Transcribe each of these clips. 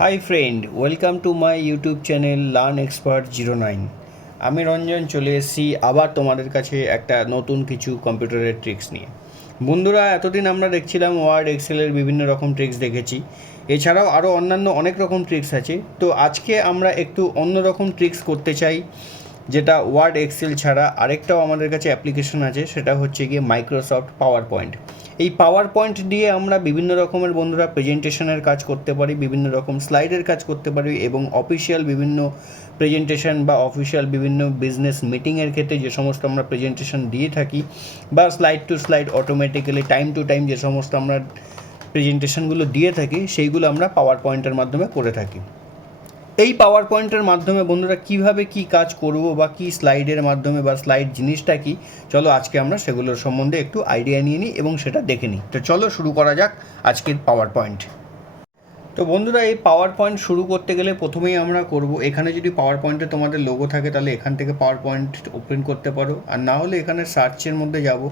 Hi friend, welcome to my YouTube channel learn expert 09। আমি রঞ্জন চলে এসেছি আবার তোমাদের কাছে একটা নতুন কিছু কম্পিউটারের ট্রিক্স নিয়ে। বন্ধুরা, এতদিন আমরা দেখছিলাম ওয়ার্ড এক্সেলের বিভিন্ন রকম ট্রিক্স দেখেছি, এছাড়াও আরও অন্যান্য অনেক রকম ট্রিক্স আছে। তো আজকে আমরা একটু অন্য রকম ট্রিক্স করতে চাই, যেটা ওয়ার্ড এক্সেল ছাড়া আরেকটাও আমাদের কাছে অ্যাপ্লিকেশন আছে, সেটা হচ্ছে গিয়ে মাইক্রোসফট পাওয়ার পয়েন্ট। এই পাওয়ার পয়েন্ট দিয়ে আমরা বিভিন্ন রকমের বন্ধুরা প্রেজেন্টেশনের কাজ করতে পারি, বিভিন্ন রকম স্লাইডের কাজ করতে পারি, এবং অফিসিয়াল বিভিন্ন প্রেজেন্টেশন বা অফিসিয়াল বিভিন্ন বিজনেস মিটিংয়ের ক্ষেত্রে যে সমস্ত আমরা প্রেজেন্টেশন দিয়ে থাকি, বা slide two slide automatically time to time যে সমস্ত আমরা প্রেজেন্টেশনগুলো দিয়ে থাকি, সেইগুলো আমরা পাওয়ার পয়েন্টের মাধ্যমে করে থাকি। এই পাওয়ার পয়েন্টের মাধ্যমে বন্ধুরা কিভাবে কি কাজ করব বা কি স্লাইডের মাধ্যমে বা স্লাইড জিনিসটা কি, চলো আজকে আমরা সেগুলোর সম্বন্ধে একটু আইডিয়া নিয়ে নিই এবং সেটা দেখে নিই। তো চলো শুরু করা যাক আজকের পাওয়ার পয়েন্ট। তো বন্ধুরা, এই পাওয়ার পয়েন্ট শুরু করতে গেলে প্রথমেই আমরা করব, এখানে যদি পাওয়ার পয়েন্টে তোমাদের লোগো থাকে তাহলে এখান থেকে পাওয়ার পয়েন্ট ওপেন করতে পারো, আর না হলে এখানে সার্চের মধ্যে যাব।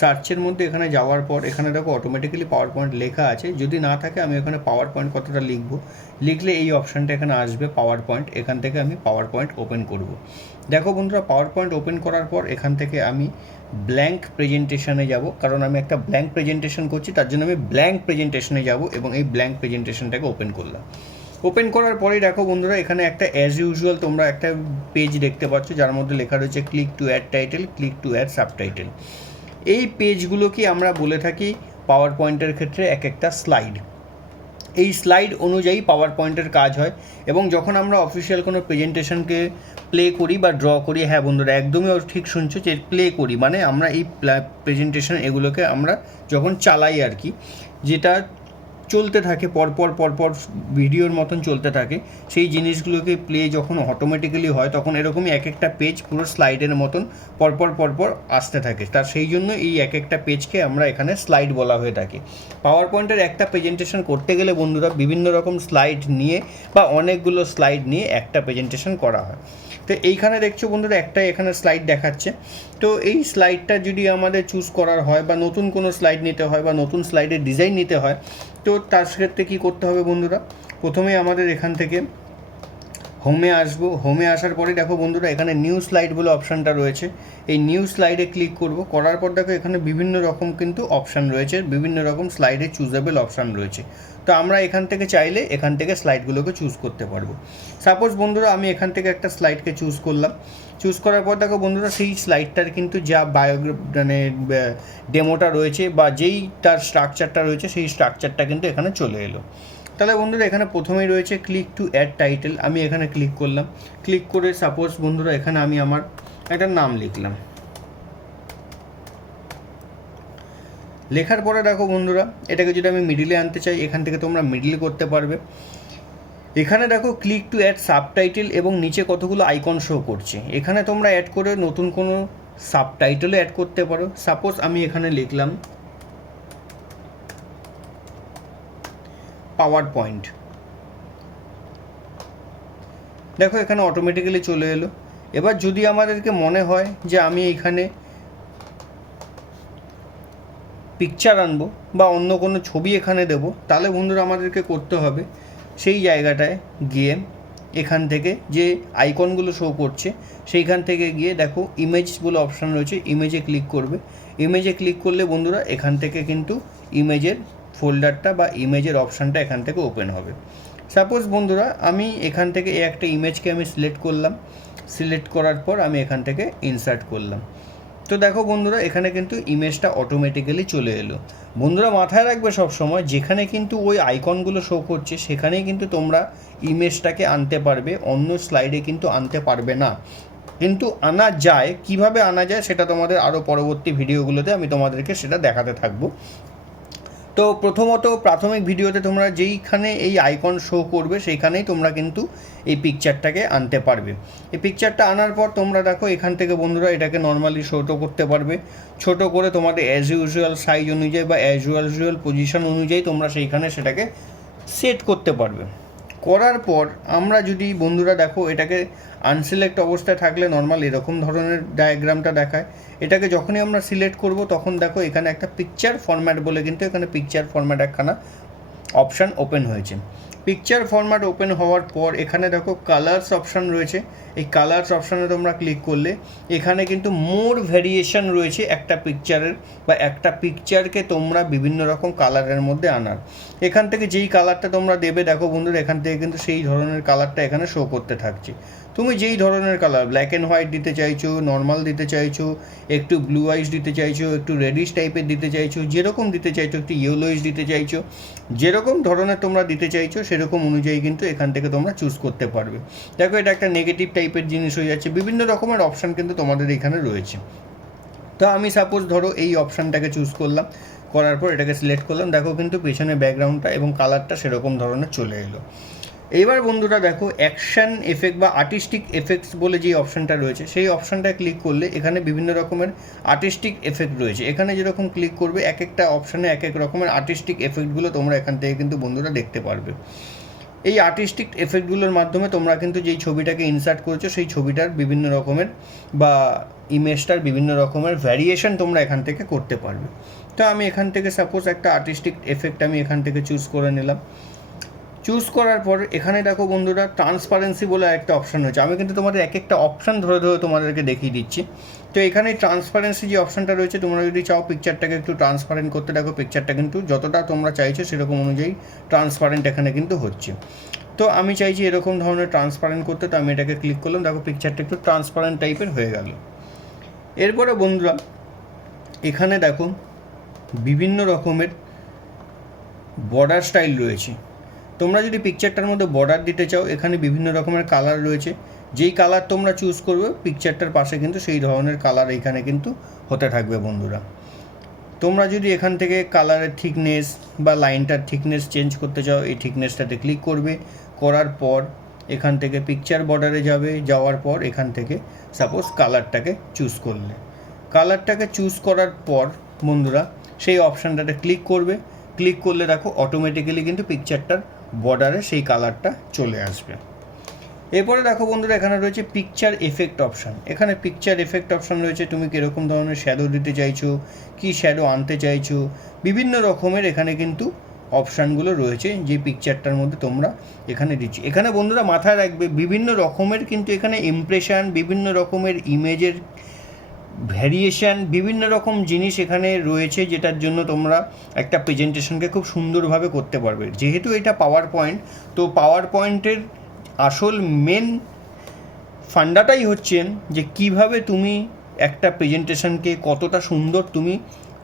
সার্চের মধ্যে এখানে যাওয়ার পর এখানে দেখো অটোমেটিক্যালি পাওয়ার পয়েন্ট লেখা আছে। যদি না থাকে আমি এখানে পাওয়ার পয়েন্ট কতটা লিখবো, লিখলে এই অপশানটা এখানে আসবে পাওয়ার পয়েন্ট। এখান থেকে আমি পাওয়ার পয়েন্ট ওপেন করব। দেখো বন্ধুরা, পাওয়ার পয়েন্ট ওপেন করার পর এখান থেকে আমি ব্ল্যাঙ্ক প্রেজেন্টেশনে যাব, কারণ আমি একটা ব্ল্যাঙ্ক প্রেজেন্টেশন করছি, তার জন্য আমি ব্ল্যাঙ্ক প্রেজেন্টেশনে যাব এবং এই ব্ল্যাঙ্ক প্রেজেন্টেশনটাকে ওপেন করলাম। ওপেন করার পরেই দেখো বন্ধুরা, এখানে একটা অ্যাজ ইউজুয়াল তোমরা একটা পেজ দেখতে পাচ্ছ, যার মধ্যে লেখা রয়েছে click to add title, click to add subtitle. এই পেজগুলোকে আমরা বলে থাকি পাওয়ার পয়েন্টের ক্ষেত্রে এক একটা স্লাইড। এই স্লাইড অনুযায়ী পাওয়ার পয়েন্টের কাজ হয়, এবং যখন আমরা অফিসিয়াল কোনো প্রেজেন্টেশনকে প্লে করি বা ড্র করি, হ্যাঁ বন্ধুরা একদমই ঠিক শুনছো, যে প্লে করি মানে আমরা এই প্রেজেন্টেশন এগুলোকে আমরা যখন চালাই আর কি, যেটা চলতে থাকে পরপর পরপর ভিডিওর মতন চলতে থাকে, সেই জিনিসগুলোকে প্লে যখন অটোমেটিক্যালি হয় তখন এরকমই এক একটা পেজ পুরো স্লাইডের মতন পরপর পরপর আসতে থাকে। তার সেই জন্য এই এক একটা পেজকে আমরা এখানে স্লাইড বলা হয়ে থাকে। পাওয়ার পয়েন্টের একটা প্রেজেন্টেশন করতে গেলে বন্ধুরা বিভিন্ন রকম স্লাইড নিয়ে বা অনেকগুলো স্লাইড নিয়ে একটা প্রেজেন্টেশন করা হয়। তো এইখানে দেখছো বন্ধুরা একটা এখানে স্লাইড দেখাচ্ছে। তো এই স্লাইডটা যদি আমাদের চুজ করার হয় বা নতুন কোনো স্লাইড নিতে হয় বা নতুন স্লাইডের ডিজাইন নিতে হয়, তো তার ক্ষেত্রে কী করতে হবে বন্ধুরা, প্রথমে আমাদের এখান থেকে হোমে আসবো। হোমে আসার পরে দেখো বন্ধুরা এখানে নিউ স্লাইড বলে অপশানটা রয়েছে, এই নিউ স্লাইডে ক্লিক করব। করার পর দেখো এখানে বিভিন্ন রকম কিন্তু অপশান রয়েছে, বিভিন্ন রকম স্লাইডে চুজেবল অপশান রয়েছে। তো আমরা এখান থেকে চাইলে এখান থেকে স্লাইডগুলোকে চুজ করতে পারবো। সাপোজ বন্ধুরা আমি এখান থেকে একটা স্লাইডকে চুজ করলাম। চুজ করার পর দেখো বন্ধুরা সেই স্লাইডটার কিন্তু যা মানে ডেমোটা রয়েছে বা যেই তার স্ট্রাকচারটা রয়েছে সেই স্ট্রাকচারটা কিন্তু এখানে চলে এলো। তাহলে বন্ধুরা এখানে প্রথমেই রয়েছে ক্লিক টু অ্যাড টাইটেল, আমি এখানে ক্লিক করলাম। ক্লিক করে সাপোজ বন্ধুরা এখানে আমি আমার একটা নাম লিখলাম। লেখার পরে দেখো বন্ধুরা এটাকে যদি আমি মিডিলে আনতে চাই, এখান থেকে তোমরা মিডিলে করতে পারবে। এখানে দেখো ক্লিক টু অ্যাড সাবটাইটেল এবং নিচে কতগুলো আইকন শো করছে, এখানে তোমরা অ্যাড করে নতুন কোনো সাবটাইটেলও অ্যাড করতে পারো। সাপোজ আমি এখানে লিখলাম পাওয়ার পয়েন্ট। দেখো এখানে অটোমেটিক্যালি চলে এলো। এবার যদি আমাদেরকে মনে হয় যে আমি এখানে পিকচার আনবো বা অন্য কোনো ছবি এখানে দেবো, তাহলে বন্ধুরা আমাদেরকে করতে হবে সেই জায়গাটায় গিয়ে এখান থেকে যে আইকনগুলো শো করছে সেইখান থেকে গিয়ে দেখো ইমেজ বলে অপশান রয়েছে, ইমেজে ক্লিক করবে। ইমেজে ক্লিক করলে বন্ধুরা এখান থেকে কিন্তু ইমেজের ফোল্ডারটা বা ইমেজের অপশানটা এখান থেকে ওপেন হবে। সাপোজ বন্ধুরা আমি এখান থেকে এই একটা ইমেজকে আমি সিলেক্ট করলাম। সিলেক্ট করার পর আমি এখান থেকে ইনসার্ট করলাম। তো দেখো বন্ধুরা এখানে কিন্তু ইমেজটা অটোমেটিক্যালি চলে এলো। বন্ধুরা মাথায় রাখবে সব সময়, যেখানে কিন্তু ওই আইকনগুলো শো করছে সেখানেই কিন্তু তোমরা ইমেজটাকে আনতে পারবে, অন্য স্লাইডে কিন্তু আনতে পারবে না। কিন্তু আনা যায়, কিভাবে আনা যায় সেটা তোমাদের আরও পরবর্তী ভিডিওগুলোতে আমি তোমাদেরকে সেটা দেখাতে থাকবো। তো প্রথমত প্রাথমিক ভিডিওতে তোমরা যেইখানে এই আইকন শো করবে সেইখানেই তোমরা কিন্তু এই পিকচারটাকে আনতে পারবে। এই পিকচারটা আনার পর তোমরা দেখো এখান থেকে বন্ধুরা এটাকে নর্মালি ছোটো করতে পারবে। ছোট করে তোমাদের অ্যাজ ইউজুয়াল সাইজ অনুযায়ী বা অ্যাজ ইউজুয়াল পজিশন অনুযায়ী তোমরা সেইখানে সেটাকে সেট করতে পারবে। করার পর আমরা যদি বন্ধুরা দেখো এটাকে আনসিলেক্ট অবস্থায় থাকলে নর্মাল এরকম ধরনের ডায়াগ্রামটা দেখায়। এটাকে যখনই আমরা সিলেক্ট করব তখন দেখো এখানে একটা পিকচার ফরম্যাট বলে কিন্তু এখানে পিকচার ফরম্যাট একখানা অপশান ওপেন হয়েছে। পিকচার ফরম্যাট ওপেন হওয়ার পর এখানে দেখো কালার্স অপশান রয়েছে। এই কালার্স অপশানে তোমরা ক্লিক করলে এখানে কিন্তু মোর ভ্যারিয়েশন রয়েছে একটা পিকচারের, বা একটা পিকচারকে তোমরা বিভিন্ন রকম কালারের মধ্যে আনার। এখান থেকে যেই কালারটা তোমরা দেবে দেখো বন্ধুরা, এখান থেকে কিন্তু সেই ধরনের কালারটা এখানে শো করতে থাকছে। তুমি যেই ধরনের কালার, ব্ল্যাক অ্যান্ড হোয়াইট দিতে চাইছো, নর্মাল দিতে চাইছো, একটু ব্লু আইস দিতে চাইছো, একটু রেডিশ টাইপের দিতে চাইছো, যেরকম দিতে চাইছো, একটু ইয়েলোইস দিতে চাইছো, যেরকম ধরনের তোমরা দিতে চাইছো সেরকম অনুযায়ী কিন্তু এখান থেকে তোমরা চুজ করতে পারবে। দেখো এটা একটা নেগেটিভ টাইপের জিনিস হয়ে যাচ্ছে। বিভিন্ন রকমের অপশান কিন্তু তোমাদের এখানে রয়েছে। তো আমি সাপোজ ধরো এই অপশানটাকে চুজ করলাম, করার পর এটাকে সিলেক্ট করলাম, দেখো কিন্তু পেছনে ব্যাকগ্রাউন্ডটা এবং কালারটা সেরকম ধরনের চলে এলো। এইবার বন্ধুরা দেখো অ্যাকশান এফেক্ট বা আর্টিস্টিক এফেক্টস বলে যে অপশানটা রয়েছে, সেই অপশানটায় ক্লিক করলে এখানে বিভিন্ন রকমের আর্টিস্টিক এফেক্ট রয়েছে। এখানে যেরকম ক্লিক করবে এক একটা অপশানে এক এক রকমের আর্টিস্টিক এফেক্টগুলো তোমরা এখান থেকে কিন্তু বন্ধুরা দেখতে পারবে। এই আর্টিস্টিক এফেক্টগুলোর মাধ্যমে তোমরা কিন্তু যেই ছবিটাকে ইনসার্ট করেছো সেই ছবিটার বিভিন্ন রকমের বা ইমেজটার বিভিন্ন রকমের ভ্যারিয়েশন তোমরা এখান থেকে করতে পারবে। তো আমি এখান থেকে সাপোজ একটা আর্টিস্টিক এফেক্ট আমি এখান থেকে চুজ করে নিলাম। চুজ করার পর এখানে দেখো বন্ধুরা ট্রান্সপারেন্সি বলে একটা অপশান রয়েছে। আমি কিন্তু তোমাদের এক একটা অপশান ধরে ধরে তোমাদেরকে দেখিয়ে দিচ্ছি। তো এখানে ট্রান্সপারেন্সি যে অপশানটা রয়েছে, তোমরা যদি চাও পিকচারটাকে একটু ট্রান্সপারেন্ট করতে, দেখো পিকচারটা কিন্তু যতটা তোমরা চাইছো সেরকম অনুযায়ী ট্রান্সপারেন্ট এখানে কিন্তু হচ্ছে। তো আমি চাইছি এরকম ধরনের ট্রান্সপারেন্ট করতে, তো আমি এটাকে ক্লিক করলাম, দেখো পিকচারটা একটু ট্রান্সপারেন্ট টাইপের হয়ে গেল। এরপরে বন্ধুরা এখানে দেখো বিভিন্ন রকমের বর্ডার স্টাইল রয়েছে। তোমরা যদি পিকচারটার মধ্যে বর্ডার দিতে চাও, এখানে বিভিন্ন রকমের কালার রয়েছে। যেই কালার তোমরা চুজ করবে পিকচারটার পাশে কিন্তু সেই ধরনের কালার এখানে কিন্তু হতে থাকবে বন্ধুরা। তোমরা যদি এখান থেকে কালারের থিকনেস বা লাইনটার থিকনেস চেঞ্জ করতে চাও, এই থিকনেসটাতে ক্লিক করবে, করার পর এখান থেকে পিকচার বর্ডারে যাবে, যাওয়ার পর এখান থেকে সাপোজ কালারটাকে চুজ করলে, কালারটাকে চুজ করার পর বন্ধুরা সেই অপশানটাতে ক্লিক করবে। ক্লিক করলে দেখো অটোমেটিক্যালি কিন্তু পিকচারটার বর্ডারে সেই কালারটা চলে আসবে। এরপরে দেখো বন্ধুরা এখানে রয়েছে পিকচার এফেক্ট অপশান। এখানে পিকচার এফেক্ট অপশান রয়েছে, তুমি কীরকম ধরনের শ্যাডো দিতে চাইছো, কী শ্যাডো আনতে চাইছো, বিভিন্ন রকমের এখানে কিন্তু অপশানগুলো রয়েছে যে পিকচারটার মধ্যে তোমরা এখানে দিচ্ছি। এখানে বন্ধুরা মাথায় রাখবে বিভিন্ন রকমের কিন্তু এখানে ইমপ্রেশন, বিভিন্ন রকমের ইমেজের ভ্যারিয়েশান, বিভিন্ন রকম জিনিস এখানে রয়েছে, যেটার জন্য তোমরা একটা প্রেজেন্টেশনকে খুব সুন্দরভাবে করতে পারবে। যেহেতু এটা পাওয়ার পয়েন্ট, তো পাওয়ার পয়েন্টের আসল মেন ফান্ডাটাই হচ্ছে যে কিভাবে তুমি একটা প্রেজেন্টেশনকে কতটা সুন্দর তুমি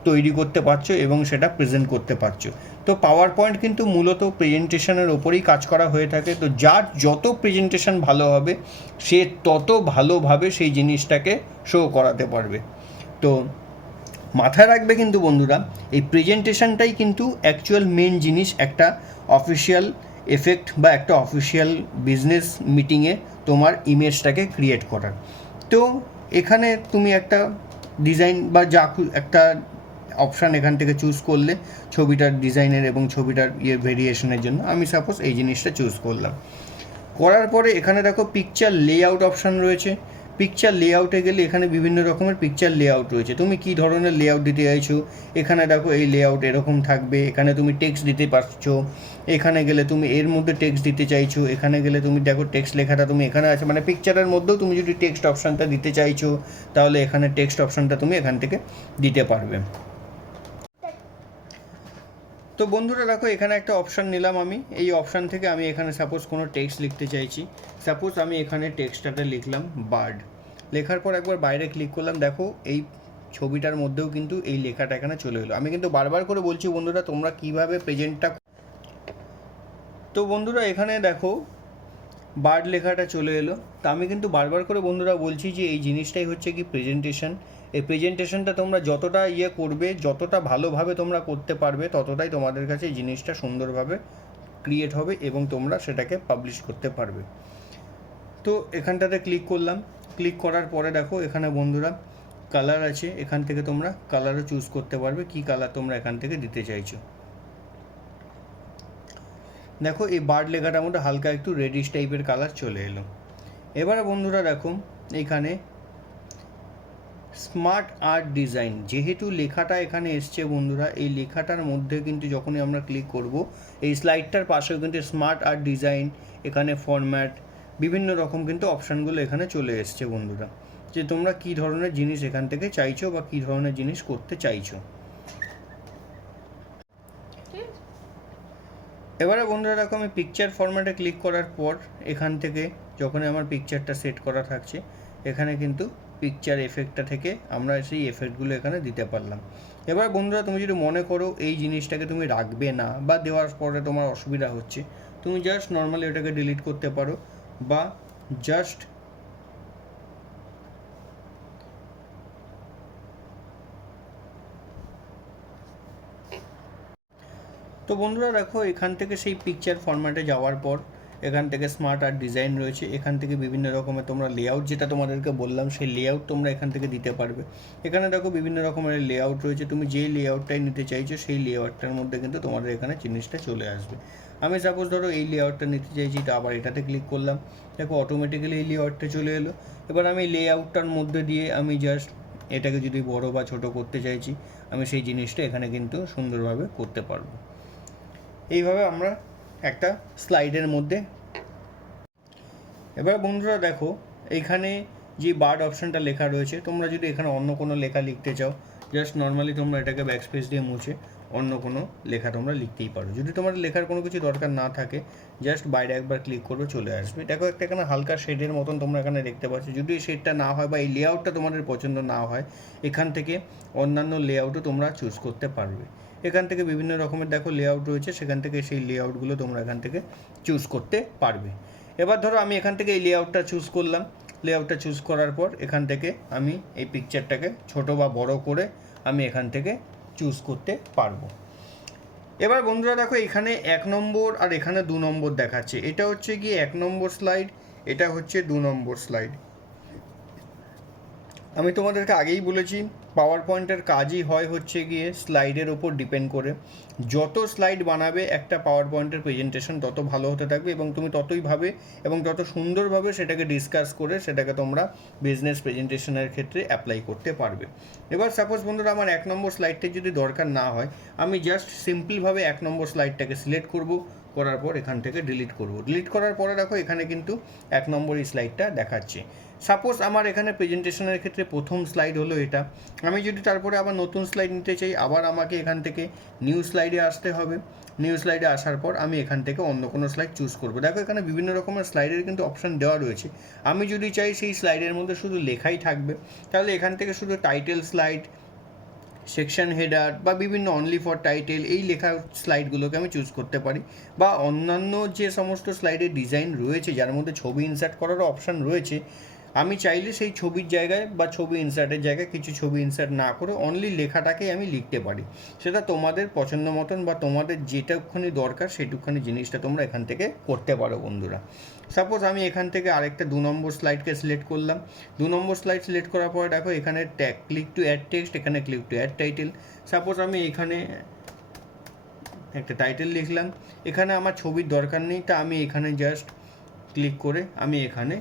তৈরি করতে পারছো এবং সেটা প্রেজেন্ট করতে পারছো। তো পাওয়ার পয়েন্ট কিন্তু মূলত প্রেজেন্টেশনের ওপরেই কাজ করা হয়ে থাকে। তো যার যত প্রেজেন্টেশন ভালো হবে সে তত ভালোভাবে সেই জিনিসটাকে শো করাতে পারবে। তো মাথায় রাখবে কিন্তু বন্ধুরা, এই প্রেজেন্টেশনটাই কিন্তু অ্যাকচুয়াল মেন জিনিস একটা অফিসিয়াল এফেক্ট বা একটা অফিসিয়াল বিজনেস মিটিংয়ে তোমার ইমেজটাকে ক্রিয়েট করার। তো এখানে তুমি একটা ডিজাইন বা যা একটা অপশান এখান থেকে চুজ করলে ছবিটার ডিজাইনের এবং ছবিটার ভেরিয়েশনের জন্য, আমি সাপোজ এই জিনিসটা চুজ করলাম। করার পরে এখানে দেখো পিকচার লেআউট অপশান রয়েছে। পিকচার লেআউটে গেলে এখানে বিভিন্ন রকমের পিকচার লেআউট রয়েছে, তুমি কী ধরনের লেআউট দিতে চাইছো। এখানে দেখো এই লেআউট এরকম থাকবে, এখানে তুমি টেক্সট দিতে পারছো, এখানে গেলে তুমি এর মধ্যে টেক্সট দিতে চাইছো, এখানে গেলে তুমি দেখো টেক্সট লেখাটা তুমি এখানে আছে, মানে পিকচারের মধ্যেও তুমি যদি টেক্সট অপশানটা দিতে চাইছো তাহলে এখানে টেক্সট অপশানটা তুমি এখান থেকে দিতে পারবে। তো বন্ধুরা দেখো এখানে একটা অপশান নিলাম আমি, এই অপশান থেকে আমি এখানে সাপোজ কোনো টেক্সট লিখতে চাইছি। সাপোজ আমি এখানে টেক্সটটাতে লিখলাম বার্ড। লেখার পর একবার বাইরে ক্লিক করলাম, দেখো এই ছবিটার মধ্যেও কিন্তু এই লেখাটা এখানে চলে এলো। আমি কিন্তু বারবার করে বলছি বন্ধুরা তোমরা কীভাবে প্রেজেন্টটা, তো বন্ধুরা এখানে দেখো বার্ড লেখাটা চলে এলো। তো আমি কিন্তু বারবার করে বন্ধুরা বলছি যে এই জিনিসটাই হচ্ছে কি প্রেজেন্টেশন। এই প্রেজেন্টেশনটা তোমরা যতটা করবে, যতটা ভালোভাবে তোমরা করতে পারবে, ততটাই তোমাদের কাছে এই জিনিসটা সুন্দরভাবে ক্রিয়েট হবে এবং তোমরা সেটাকে পাবলিশ করতে পারবে। তো এখানটাতে ক্লিক করলাম, ক্লিক করার পরে দেখো এখানে বন্ধুরা কালার আছে, এখান থেকে তোমরা কালারও চুজ করতে পারবে কী কালার তোমরা এখান থেকে দিতে চাইছো। দেখো এই বার্ড লেখাটার মধ্যে হালকা একটু রেডিশ টাইপের কালার চলে এলো। এবারে বন্ধুরা দেখো এইখানে স্মার্ট আর্ট ডিজাইন। যেহেতু লেখাটা এখানে এসছে বন্ধুরা, এই লেখাটার মধ্যে কিন্তু যখনই আমরা ক্লিক করব, এই স্লাইডটার পাশেও কিন্তু স্মার্ট আর্ট ডিজাইন, এখানে ফরম্যাট, বিভিন্ন রকম কিন্তু অপশানগুলো এখানে চলে এসছে বন্ধুরা, যে তোমরা কী ধরনের জিনিস এখান থেকে চাইছো বা কী ধরনের জিনিস করতে চাইছো। এবারে বন্ধুরা দেখো, আমি পিকচার ফরম্যাটে ক্লিক করার পর এখান থেকে যখন আমার পিকচারটা সেট করা থাকছে, এখানে কিন্তু পিকচার এফেক্টটা থেকে আমরা সেই এফেক্টগুলো এখানে দিতে পারলাম। এবার বন্ধুরা, তুমি যদি মনে করো এই জিনিসটাকে তুমি রাখবে না বা দেওয়ার পরে তোমার অসুবিধা হচ্ছে, তুমি জাস্ট নর্মালি ওটাকে ডিলিট করতে পারো বা জাস্ট তো বন্ধুরা দেখো, এখান থেকে সেই পিকচার ফরম্যাটে যাওয়ার পর এখান থেকে স্মার্ট আর্ট ডিজাইন রয়েছে, এখান থেকে বিভিন্ন রকমের তোমরা লেআউট, যেটা তোমাদেরকে বললাম সেই লেআউট তোমরা এখান থেকে দিতে পারবে। এখানে দেখো বিভিন্ন রকমের লেআউট রয়েছে, তুমি যেই লেআউটটাই নিতে চাইছো সেই লেআউটটার মধ্যে কিন্তু তোমাদের এখানে জিনিসটা চলে আসবে। আমি সাপোজ ধরো এই লেআউটটা নিতে চাইছি, তো আবার এটাতে ক্লিক করলাম, দেখো অটোমেটিক্যালি এই লেআউটটা চলে এলো। এবার আমি লেআউটটার মধ্যে দিয়ে আমি জাস্ট এটাকে যদি বড় বা ছোট করতে চাইছি, আমি সেই জিনিসটা এখানে কিন্তু সুন্দরভাবে করতে পারবো। এইভাবে আমরা একটা স্লাইডের মধ্যে। এবার বন্ধুরা দেখো, এইখানে যে বার্ড অপশানটা লেখা রয়েছে, তোমরা যদি এখানে অন্য কোনো লেখা লিখতে চাও, জাস্ট নর্মালি তোমরা এটাকে ব্যাকস্পেস দিয়ে মুছে অন্য কোনো লেখা তোমরা লিখতেই পারো। যদি তোমার লেখার কোনো কিছু দরকার না থাকে, জাস্ট বাইরে একবার ক্লিক করবে, চলে আসবে। দেখো একটা এখানে হালকা শেডের মতন তোমরা এখানে দেখতে পাচ্ছ। যদি এই শেডটা না হয় বা এই লেআউটটা তোমাদের পছন্দ না হয়, এখান থেকে অন্যান্য লেআউটও তোমরা চুজ করতে পারবে। এখান থেকে বিভিন্ন রকমের দেখো লেআউট রয়েছে, সেখান থেকে সেই লেআউটগুলো তোমরা এখান থেকে চুজ করতে পারবে। এবার ধরো আমি এখান থেকে এই লেআউটটা চুজ করলাম, লেআউটটা চুজ করার পর এখান থেকে আমি এই পিকচারটাকে ছোট বা বড় করে আমি এখান থেকে চুজ করতে পারবো। এবার বন্ধুরা দেখো, এখানে 1 নম্বর আর এখানে 2 নম্বর দেখাচ্ছে। এটা হচ্ছে কি 1 নম্বর স্লাইড, এটা হচ্ছে 2 নম্বর স্লাইড। আমি তোমাদেরকে আগেই বলেছি, পাওয়ার পয়েন্টের কাজই হয় হচ্ছে গিয়ে স্লাইডের ওপর ডিপেন্ড করে। যত স্লাইড বানাবে একটা পাওয়ার পয়েন্টের প্রেজেন্টেশন তত ভালো হতে থাকবে এবং তুমি ততই ভাবে এবং তত সুন্দরভাবে সেটাকে ডিসকাস করে সেটাকে তোমরা বিজনেস প্রেজেন্টেশনের ক্ষেত্রে অ্যাপ্লাই করতে পারবে। এবার সাপোজ বন্ধুরা, আমার 1 নম্বর স্লাইডটা যদি দরকার না হয়, আমি জাস্ট সিম্পলভাবে 1 নম্বর স্লাইডটাকে সিলেক্ট করব, করার পর এখান থেকে ডিলিট করব। ডিলিট করার পরে দেখো এখানে কিন্তু 1 নম্বর এই স্লাইডটা দেখাচ্ছে। সাপোজ আমার এখানে প্রেজেন্টেশনের ক্ষেত্রে প্রথম স্লাইড হলো এটা। আমি যদি তারপরে আবার নতুন স্লাইড নিতে চাই, আবার আমাকে এখান থেকে নিউ স্লাইডে আসতে হবে। নিউ স্লাইডে আসার পর আমি এখান থেকে অন্য কোনো স্লাইড চুজ করব। দেখো এখানে বিভিন্ন রকমের স্লাইডের কিন্তু অপশান দেওয়া রয়েছে। আমি যদি চাই সেই স্লাইডের মধ্যে শুধু লেখাই থাকবে, তাহলে এখান থেকে শুধু টাইটেল স্লাইড, সেকশন হেডার বা বিভিন্ন অনলি ফর টাইটেল এই লেখা স্লাইডগুলোকে আমি চুজ করতে পারি। বা অন্যান্য যে সমস্ত স্লাইডের ডিজাইন রয়েছে যার মধ্যে ছবি ইনসার্ট করারও অপশান রয়েছে, আমি চাইলে সেই ছবির জায়গায় বা ছবি ইনসার্টের জায়গায় কিছু ছবি ইনসার্ট না করে অনলি লেখাটাকেই আমি লিখতে পারি। সেটা তোমাদের পছন্দ মতন বা তোমাদের যেটাখানি দরকার সেটুকখানি জিনিসটা তোমরা এখান থেকে করতে পারো বন্ধুরা। সাপোজ আমি এখান থেকে আরেকটা 2 নম্বর স্লাইডকে সিলেক্ট করলাম। 2 নম্বর স্লাইড সিলেক্ট করার পরে দেখো এখানে ক্লিক টু অ্যাড টেক্সট, এখানে click to add title. Suppose আমি এখানে একটা টাইটেল লিখলাম, এখানে আমার ছবির দরকার নেই, তা আমি এখানে জাস্ট ক্লিক করে আমি এখানে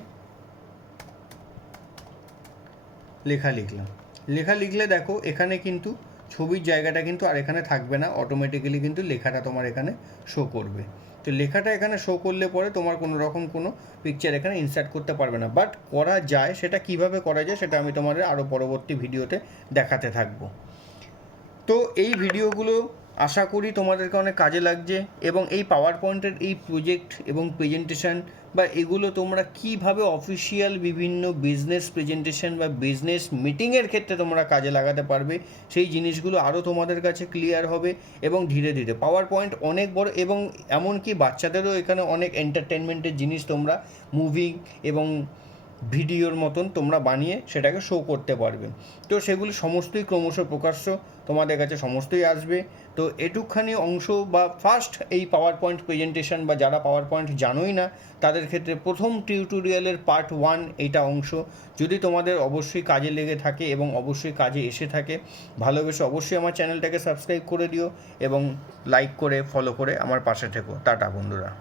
লেখা লিখলাম। লেখা লিখলে দেখো এখানে কিন্তু ছবির জায়গাটা কিন্তু আর এখানে থাকবে না, অটোমেটিক্যালি কিন্তু লেখাটা তোমার এখানে শো করবে। তো লেখাটা এখানে শো করলে পরে তোমার কোনো রকম কোনো পিকচার এখানে ইনসার্ট করতে পারবে না। বাট করা যায়, সেটা কিভাবে করা যায় সেটা আমি তোমাদের আরও পরবর্তী ভিডিওতে দেখাতে থাকবো। তো এই ভিডিওগুলো আশা করি তোমাদেরকে অনেক কাজে লাগছে এবং এই পাওয়ার পয়েন্টের এই প্রজেক্ট এবং প্রেজেন্টেশন বা এগুলো তোমরা কিভাবে অফিসিয়াল বিভিন্ন বিজনেস প্রেজেন্টেশন বা বিজনেস মিটিংয়ের ক্ষেত্রে তোমরা কাজে লাগাতে পারবে, সেই জিনিসগুলো আরও তোমাদের কাছে ক্লিয়ার হবে। এবং ধীরে ধীরে পাওয়ার পয়েন্ট অনেক বড় এবং এমনকি বাচ্চাদেরও এখানে অনেক এন্টারটেনমেন্টের জিনিস তোমরা মুভি এবং ভিডিওর মতন তোমরা বানিয়ে সেটাকে শো করতে পারবে। তো সেগুলি সমস্তই ক্রমশ প্রকাশ্য তোমাদের কাছে সমস্তই আসবে। তো এটুকখানি অংশ বা ফার্স্ট এই পাওয়ার পয়েন্ট প্রেজেন্টেশন বা যারা পাওয়ার পয়েন্ট জানোই না তাদের ক্ষেত্রে প্রথম টিউটোরিয়ালের পার্ট 1 এইটা অংশ। যদি তোমাদের অবশ্যই কাজে লেগে থাকে এবং অবশ্যই কাজে এসে থাকে, ভালোবেসে অবশ্যই আমার চ্যানেলটাকে সাবস্ক্রাইব করে দিও এবং লাইক করে ফলো করে আমার পাশে থেকো। টাটা বন্ধুরা।